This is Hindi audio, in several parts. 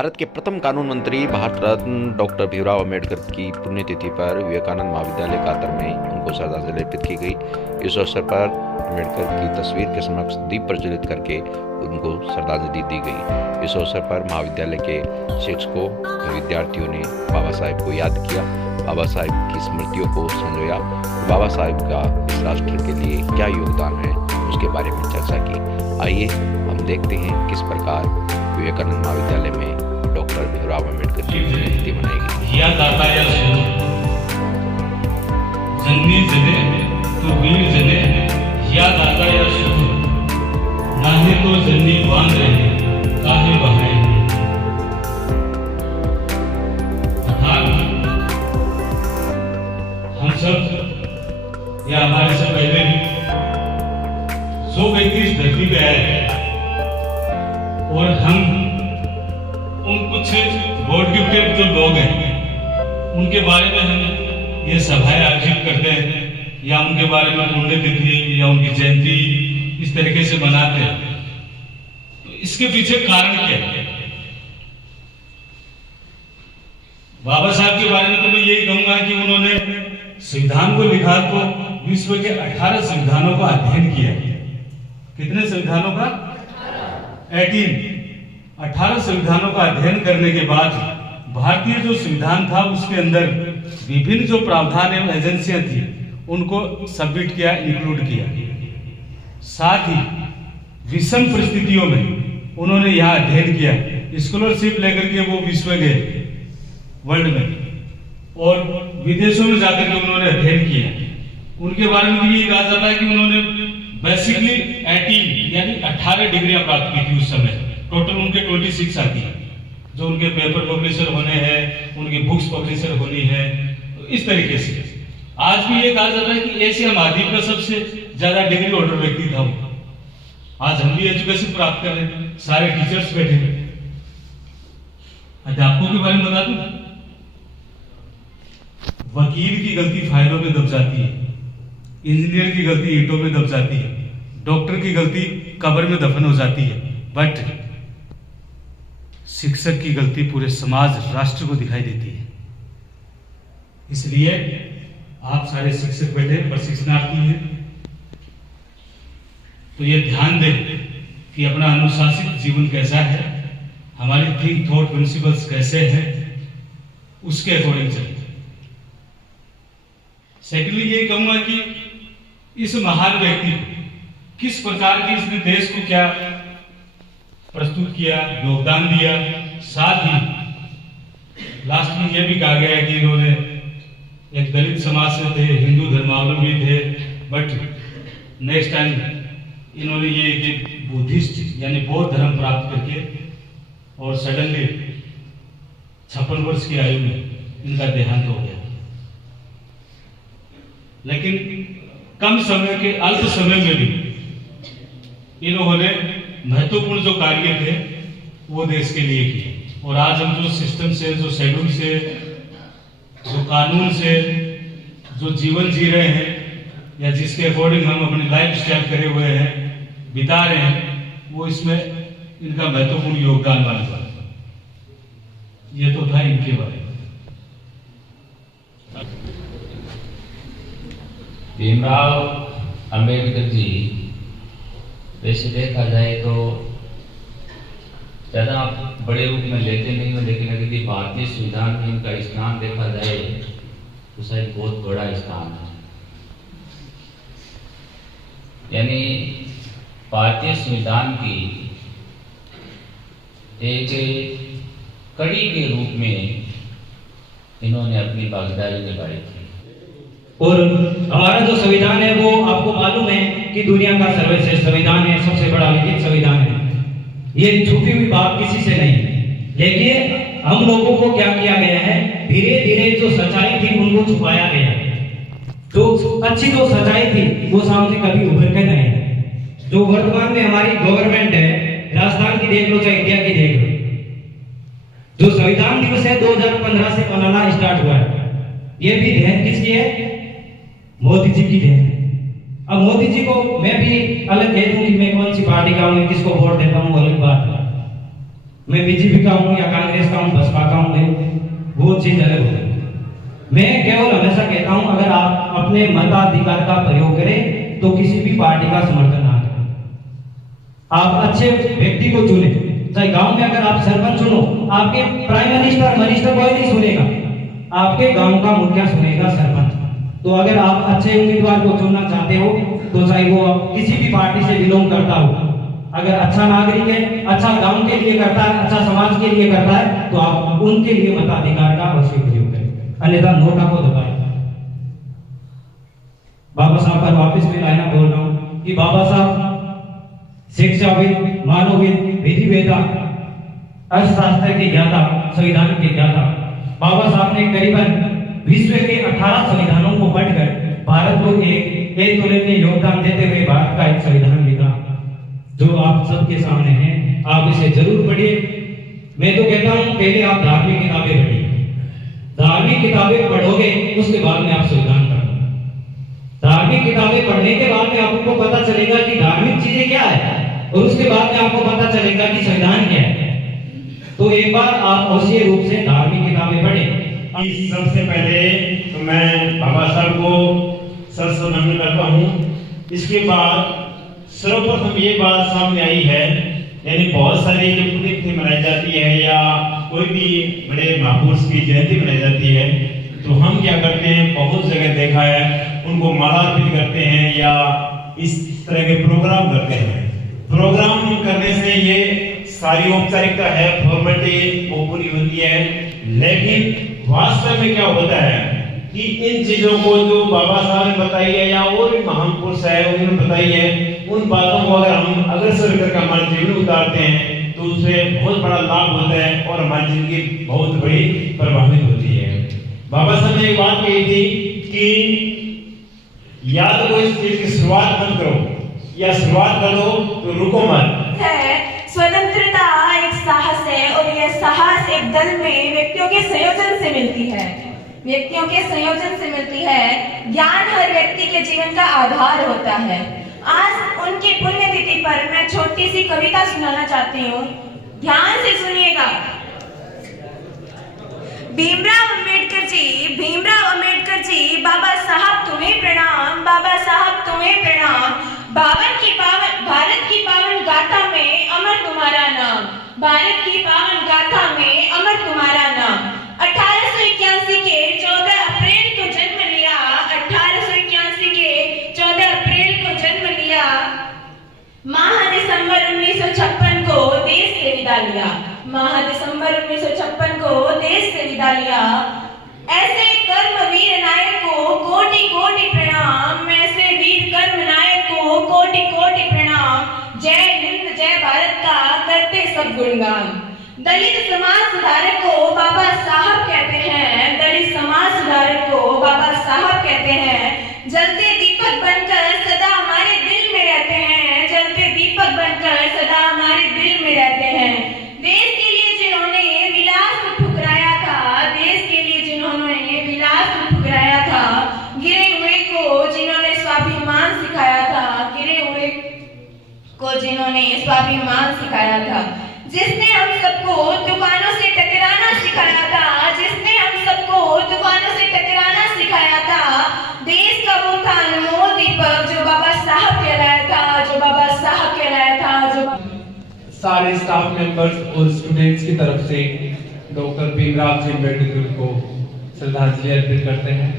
भारत के प्रथम कानून मंत्री भारत रत्न डॉक्टर भीमराव अम्बेडकर की पुण्यतिथि पर विवेकानंद महाविद्यालय कातर में उनको श्रद्धांजलि अर्पित की गई। इस अवसर पर अम्बेडकर की तस्वीर के समक्ष दीप प्रज्वलित करके उनको श्रद्धांजलि दी गई। इस अवसर पर महाविद्यालय के शिक्षकों व विद्यार्थियों ने बाबा साहेब को याद किया, बाबा साहेब की स्मृतियों को संजोया, बाबा साहेब का इस राष्ट्र के लिए क्या योगदान है उसके बारे में चर्चा की। आइए हम देखते हैं किस प्रकार विवेकानंद महाविद्यालय में डॉक्टर भीमराव अम्बेडकर की पुण्यतिथि मनाई गई। याद आता या जन्मी जने तो वीर जने, याद आता या नाहे तो जन्नी बांध रहे काहे बहाए। हम सब या हमारे से पहले भी जो व्यक्ति इस धरती पे आए और हम उन कुछ गॉड गिफ्टेड जो लोग हैं उनके बारे में हम ये सभाएं आयोजित करते हैं या उनके बारे में पुण्यतिथि या उनकी जयंती इस तरीके से मनाते हैं, तो इसके पीछे कारण क्या है? बाबा साहब के बारे में तो मैं यही कहूंगा कि उन्होंने संविधान को लिखा तो विश्व के 18 संविधानों का अध्ययन किया। कितने संविधानों का? 18 संविधानों का अध्ययन करने के बाद भारतीय जो संविधान था उसके अंदर विभिन्न जो प्रावधान एवं एजेंसियां थी उनको सबमिट किया, इंक्लूड किया। साथ ही विषम परिस्थितियों में उन्होंने यहाँ अध्ययन किया, स्कॉलरशिप लेकर के वो विश्व गए वर्ल्ड में और विदेशों में जाकर के उन्होंने अध्ययन किया। उनके बारे में भी ये कहा जाता है कि उन्होंने बेसिकली 18 यानी 18 डिग्रियां प्राप्त की थी उस समय। टोटल उनके 26 आती है, जो उनके पेपर पब्लिशर होने हैं, उनकी बुक्स पब्लिशर होनी है। तो इस तरीके से आज भी ये कहा जाता है कि एशिया महाद्वीप का सबसे ज्यादा डिग्री होल्डर व्यक्ति था वो। आज हम भी एजुकेशन प्राप्त कर रहे हैं, सारे टीचर्स बैठे हैं। अध्यापकों के बारे में बता दूं, वकील की गलती फाइलों में दब जाती है, इंजीनियर की गलती ईंटों में दब जाती है, डॉक्टर की गलती कब्र में दफन हो जाती है, बट शिक्षक की गलती पूरे समाज राष्ट्र को दिखाई देती है। इसलिए आप सारे शिक्षक बैठे प्रशिक्षणार्थी हैं, तो ये ध्यान दें कि अपना अनुशासित जीवन कैसा है, हमारी थिंक थॉट प्रिंसिपल्स कैसे हैं, उसके अकॉर्डिंग चलें। सेकेंडली ये कहूंगा कि इस महान व्यक्ति किस प्रकार की इसने देश को क्या प्रस्तुत किया, योगदान दिया। साथ ही लास्ट में यह भी कहा गया है कि इन्होंने एक दलित समाज से थे, हिंदू धर्मावलंबी थे, बट नेक्स्ट टाइम इन्होंने ये कि बुद्धिस्ट यानी बौद्ध धर्म प्राप्त करके और सडनली 56 वर्ष की आयु में इनका देहांत हो गया। लेकिन कम समय के अल्प समय में भी इन्होंने महत्वपूर्ण जो कार्य थे वो देश के लिए किए। और आज हम जो सिस्टम से, जो शेड्यूल से, जो कानून से जो जीवन जी रहे हैं या जिसके अकॉर्डिंग हम अपनी लाइफ स्टाइल करे हुए हैं, बिता रहे हैं, वो इसमें इनका महत्वपूर्ण योगदान माना जाता है। ये तो था इनके बारे में। भीमराव अम्बेडकर जी वैसे देखा जाए तो ज़्यादा बड़े रूप में लेते नहीं हो, लेकिन अगर ये भारतीय संविधान में इनका स्थान देखा जाए तो शायद बहुत बड़ा स्थान है। यानी भारतीय संविधान की एक कड़ी के रूप में इन्होंने अपनी भागीदारी निभाई थी। और हमारा जो संविधान है वो आपको मालूम है कि दुनिया का सर्वश्रेष्ठ संविधान है, सबसे बड़ा लिखित संविधान है। ये छुपी हुई बात किसी से नहीं। देखिए हम लोगों को क्या किया गया है, धीरे धीरे जो सच्चाई थी उनको छुपाया गया। जो अच्छी जो सच्चाई थी वो सामने कभी उभर के नहीं। जो वर्तमान में हमारी गवर्नमेंट है, राजस्थान की देख लो चाहे इंडिया की देख लो, जो संविधान दिवस है 2015 से मनाना स्टार्ट हुआ है, ये भी देन किसकी है? मोदी जी की देन। अब मोदी जी को मैं भी अलग कह दूं कि मैं कौन सी पार्टी का हूं, किसको वोट देता हूं, अलग बात है। मैं बीजेपी का हूँ या कांग्रेस का हूँ, बसपा का हूँ, वो चीज अलग होगी। मैं केवल हमेशा कहता हूँ, अगर आप अपने मताधिकार का प्रयोग करें तो किसी भी पार्टी का समर्थन ना करें। आप अच्छे व्यक्ति को चुने। चाहे गांव में अगर आप सरपंच चुनो, आपके प्राइम मिनिस्टर कोई नहीं सुनेगा, आपके गांव का मुखिया सुनेगा, सरपंच। तो अगर आप अच्छे उम्मीदवार को चुनना चाहते हो तो चाहे वो किसी भी पार्टी से बिलोंग करता हो, अगर अच्छा नागरिक है, अच्छा गांव के लिए करता है, अच्छा समाज के लिए करता है, तो आप उनके लिए मताधिकार का अवश्य प्रयोग करें, अन्यथा नोटा को दबाएं। बाबा साहब पर वापस मैं लाना बोल रहा हूँ कि बाबा साहब शिक्षाविद, मानवविद, विधिवेता, अर्थशास्त्र के ज्ञाता, संविधान के ज्ञाता। बाबा साहब ने करीबन विश्व के 18 संविधानों को पढ़कर भारत को एक तुलनीय योगदान देते हुए भारत का एक संविधान लिखा, जो आप सबके सामने है। आप इसे जरूर पढ़िए। मैं तो कहता हूँ पहले आप धार्मिक किताबें पढ़िए, धार्मिक किताबें पढ़ोगे उसके बाद में आप संविधान पढ़ोगे। धार्मिक किताबें पढ़ने के बाद में आपको पता चलेगा कि धार्मिक चीजें क्या है, और उसके बाद में आपको पता चलेगा कि संविधान क्या है। तो एक बार आप अवश्य रूप से धार्मिक किताबें पढ़ें। सबसे पहले तो मैं बाबा साहब को सरसों नमन करता हूँ। इसके बाद सर्वप्रथम ये बात सामने आई है, यानी बहुत सारी जो पुण्यतिथि मनाई जाती है या कोई भी बड़े महापुरुष की जयंती मनाई जाती है, तो हम क्या करते हैं, बहुत जगह देखा है, उनको माला अर्पित करते हैं या इस तरह के प्रोग्राम करते हैं। प्रोग्राम करने से ये सारी औपचारिकता है, फॉर्मेलिटी वो पूरी होती है, लेकिन वास्तव में क्या होता है कि इन चीजों को जो बाबा साहब ने बताई है या और भी महान पुरुष है उन्होंने बताई है, उन बातों को अगर हम अग्रसर करके हमारे जीवन में उतारते हैं तो उससे बहुत बड़ा लाभ होता है और हमारी जिंदगी बहुत बड़ी प्रभावित होती है। बाबा साहब ने एक बात कही थी कि या तो कोई चीज की शुरुआत मत करो या शुरुआत करो तो रुको मत। स्वतंत्रता एक साहस है और यह साहस एक दल में व्यक्तियों के संयोजन से मिलती है, व्यक्तियों के संयोजन से मिलती है। ज्ञान हर व्यक्ति के जीवन का आधार होता है। आज उनकी पुण्यतिथि पर मैं छोटी सी कविता सुनाना चाहती हूँ, ध्यान से सुनिएगा। भीमराव अंबेडकर जी, बाबा साहब तुम्हें प्रणाम, बाबा साहब तुम्हें प्रणाम। भारत की पावन गाथा में अमर तुम्हारा नाम, भारत की पावन गाथा में अमर तुम्हारा नाम। 1881 के 14 अप्रैल को जन्म लिया, 1881 के 14 अप्रैल को जन्म लिया। माह दिसंबर 1956 को देश से विदा लिया, माह दिसंबर 1956 को देश से विदा लिया। ऐसे कर्मवीर नायक को कोटि कोटि प्रणाम, ऐसे वीर कर्म नायक को कोटि कोटि प्रणाम। जय हिंद जय भारत का करते सब गुणगान। दलित समाज सुधारक को बाबा साहब कहते हैं, दलित समाज सुधारक को बाबा साहब कहते हैं। जलते दीपक बनकर सदा हमारे दिल में रहते हैं, जलते दीपक बनकर सदा हमारे दिल में रहते हैं। देश के लिए जिन्होंने विलास को ठुकराया था, देश के लिए जिन्होंने विलास को ठुकराया था, गिरे हुए को जिन्होंने स्वाभिमान सिखाया था, गिरे हुए को जिन्होंने स्वाभिमान सिखाया था। जिसने हम सबको तूफानों से टकराना सिखाया था, जिसने हम सबको तूफानों से टकराना सिखाया था। देश का वो था अनमोल दीपक जो बाबा साहब कहलाया था, जो बाबा साहब कहलाया था, जो सारे स्टाफ मेंबर्स और स्टूडेंट्स की तरफ से डॉक्टर भीमराव जी अम्बेडकर को श्रद्धांजलि अर्पित करते हैं।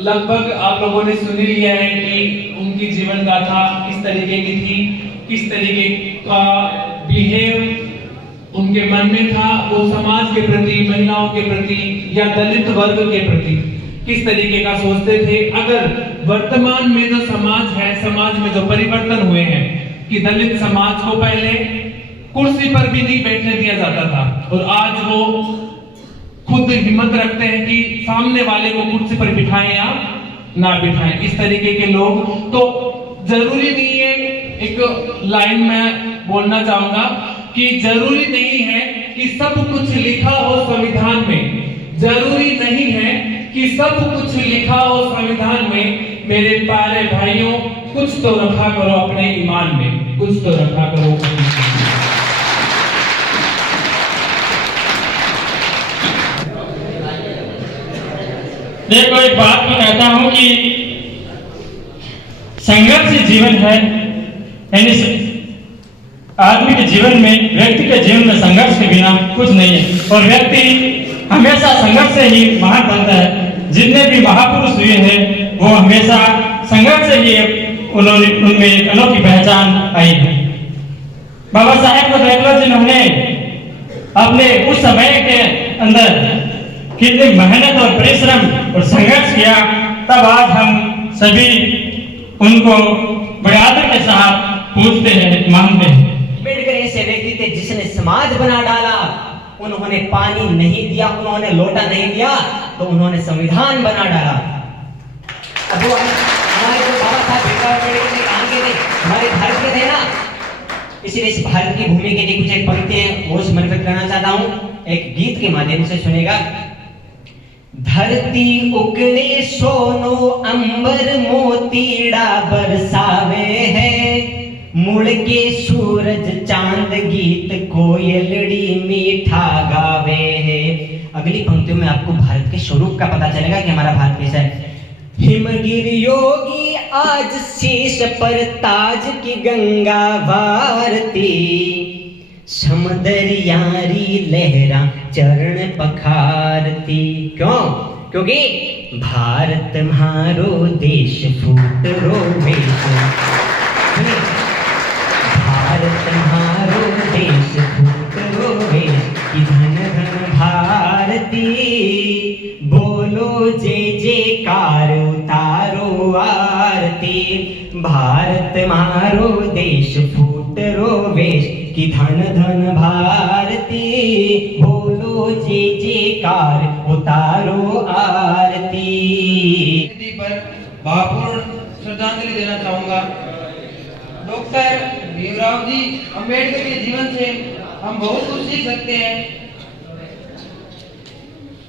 लगभग आप लोगों ने सुन लिया है कि उनकी जीवन गाथा किस तरीके की थी, किस तरीके का बिहेव उनके मन में था, वो समाज के प्रति, महिलाओं के प्रति या दलित वर्ग के प्रति किस तरीके का सोचते थे। अगर वर्तमान में जो समाज है, समाज में जो परिवर्तन हुए हैं कि दलित समाज को पहले कुर्सी पर भी नहीं बैठने दिया जाता था और आज वो खुद हिम्मत रखते हैं कि सामने वाले को कुर्सी पर बिठाएं या ना बिठाएं, इस तरीके के लोग। तो जरूरी नहीं है, एक लाइन में बोलना चाहूंगा कि जरूरी नहीं है कि सब कुछ लिखा हो संविधान में, जरूरी नहीं है कि सब कुछ लिखा हो संविधान में। मेरे प्यारे भाइयों, कुछ तो रखा करो अपने ईमान में, कुछ तो रखा करो। देखो एक बात मैं कहता हूं कि संघर्ष जीवन है, यानी आदमी के जीवन में, व्यक्ति के जीवन में संघर्ष के बिना कुछ नहीं है और व्यक्ति हमेशा संघर्ष से ही महान बनता है। जितने भी महापुरुष हुए हैं वो हमेशा संघर्ष से ही उनमें एक अनोखी पहचान आई है। बाबा साहेब को देख लो, जिन्होंने अपने उस समय के अंदर कितनी मेहनत और परिश्रम और संघर्ष किया, तब आज हम सभी उनको बड़े आदर के साथ पूजते हैं, मानते हैं। अम्बेडकर ऐसे व्यक्ति थे जिसने समाज बना डाला। उन्होंने पानी नहीं दिया, उन्होंने लोटा नहीं दिया, तो उन्होंने संविधान बना डाला। अब वो हमारे जो बाबा साहब भीमराव अम्बेडकर ने कहा के थे, हमारे भारत के थे ना, इसलिए इस भारत की भूमि के लिए कुछ एक पंक्तियां वो समर्पित करना चाहता हूं, एक गीत के माध्यम से सुनेगा। धरती उकड़े सोनो अंबर मोतीड़ा बरसावे है, मुड़ के सूरज चांद गीत कोयलड़ी मीठा गावे है। अगली पंक्तियों में आपको भारत के स्वरूप का पता चलेगा कि हमारा भारत कैसा है। हिमगिर योगी आज शीश पर ताज की गंगा वारती, समदरियारी लहरा चरण पखारती। क्यों? क्योंकि भारत म्हारो देश फूट रोवे, भारत म्हारो देश फूट रोवे कि धन धन भारती, बोलो जय जयकार उतारो आरती। भारत म्हारो देश फूट रोवे कि धन धन भारती, बोलो जय जयकार उतारो आरती। पर भावपूर्ण श्रद्धांजलि देना चाहूंगा। डॉक्टर भीमराव जी अंबेडकर के जीवन से हम बहुत कुछ सीख सकते हैं।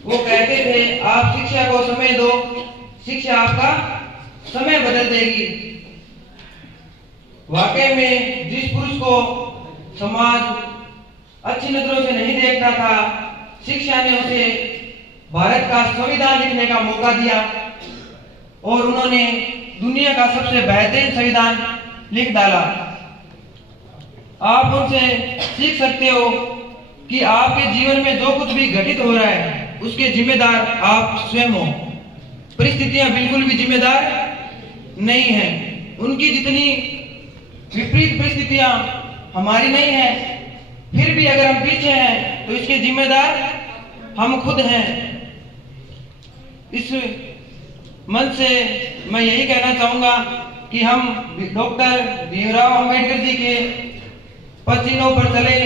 वो कहते थे, आप शिक्षा को समय दो, शिक्षा आपका समय बदल देगी। वाकई में जिस पुरुष को समाज अच्छी नजरों से नहीं देखता था, शिक्षा ने उसे भारत का संविधान लिखने का मौका दिया और उन्होंने दुनिया का सबसे बेहतरीन संविधान लिख डाला। आप उनसे सीख सकते हो कि आपके जीवन में जो कुछ भी घटित हो रहा है उसके जिम्मेदार आप स्वयं हो। परिस्थितियां बिल्कुल भी जिम्मेदार नहीं हैं। उनकी जितनी विपरीत परिस्थितियां हमारी नहीं है, फिर भी अगर हम पीछे हैं तो इसके जिम्मेदार हम खुद हैं। इस मन से मैं यही कहना चाहूंगा कि हम डॉक्टर भीमराव अंबेडकर जी के पसीनों पर चले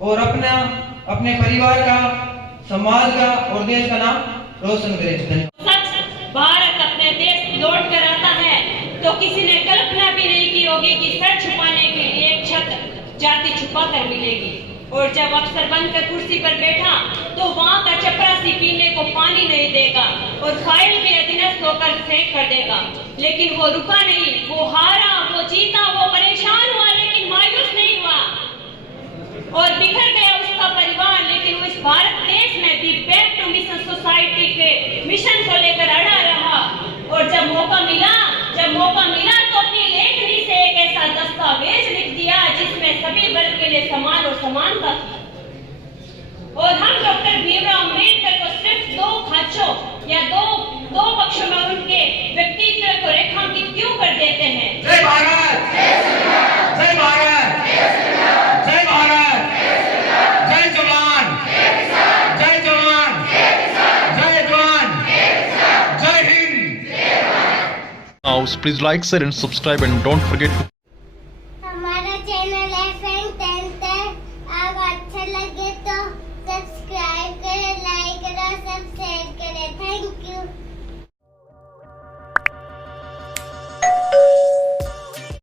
और अपने परिवार का, समाज का और देश का नाम रोशन करें। भारत अपने देश लौट कर आता है तो किसी ने कल्पना भी नहीं की होगी कि सर छुपाने के लिए एक छत जाति छुपा कर मिलेगी। और जब अफसर बनकर कुर्सी पर बैठा तो वहाँ का चपरासी पीने को पानी नहीं देगा और फाइल के अधीनस्थ होकर फेंक कर देगा। लेकिन वो रुका नहीं, वो हारा, वो जीता, वो परेशान हुआ लेकिन मायूस नहीं हुआ और बिखर गया उसका परिवार। लेकिन वो इस भारत देश में भी बैक टू मिशन सोसाइटी के मिशन को लेकर अड़ा रहा और जब मौका मिला तो अपनी लेखनी से एक ऐसा दस्तावेज लिख दिया जिसमें सभी वर्ग के लिए समान और समानता। और हम डॉक्टर भीमराव अम्बेडकर को सिर्फ दो खांचों या दो पक्षों में उनके व्यक्तित्व को रेखांकित क्यों कर देते हैं? जय भारत, जय भारत, जय भारत, जय जवान, जय जवान, जय जवान, जय Hind. Now, please like, share and subscribe and don't forget to